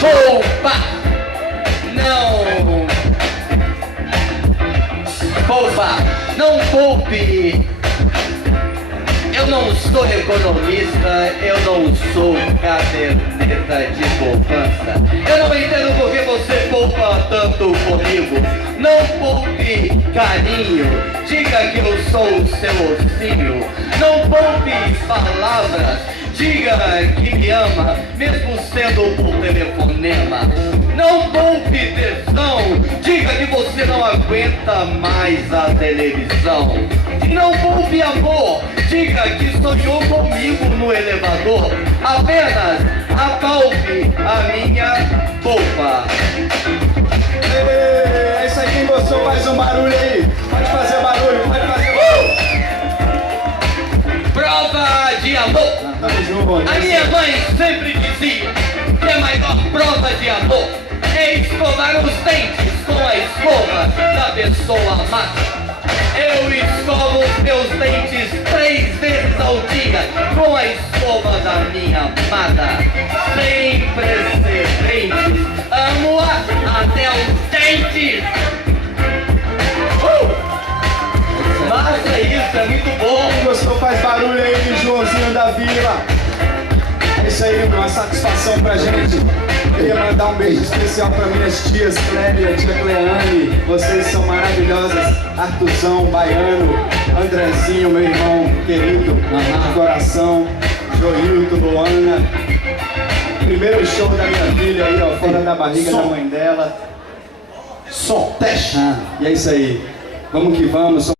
Poupa! Não! Poupa! Não poupe! Eu não sou economista, eu não sou caderneta de poupança. Eu não entendo por que você poupa tanto comigo. Não poupe carinho, diga que eu sou o seu ossinho. Não poupe palavras, diga que me ama, mesmo sendo por telefonema. Não poupe tesão, diga que você não aguenta mais a televisão. Não poupe amor, diga que sonhou comigo no elevador. Apenas apalpe a minha polpa. É isso aí, quem gostou faz um barulho aí. Pode fazer barulho, pode fazer barulho. Prova de amor. Tamo junto. A minha mãe sempre dizia que a maior prova de amor é escovar os dentes com a escova da pessoa amada. Eu escovo os meus dentes 3 vezes ao dia com a escova da minha amada. Sem precedentes, amo-a até os dentes. Massa isso, é muito bom. Quem gostou faz barulho aí, Joãozinho da Vila. É isso aí, uma satisfação pra gente. Queria mandar um beijo especial pra minhas tias Clélia, tia Cleane. Vocês são maravilhosas. Artuzão, Baiano, Andrezinho, meu irmão querido, de coração. Joilton, Luana. Primeiro show da minha filha aí, ó, fora da barriga da mãe dela. Som, teste. E é isso aí. Vamos que vamos.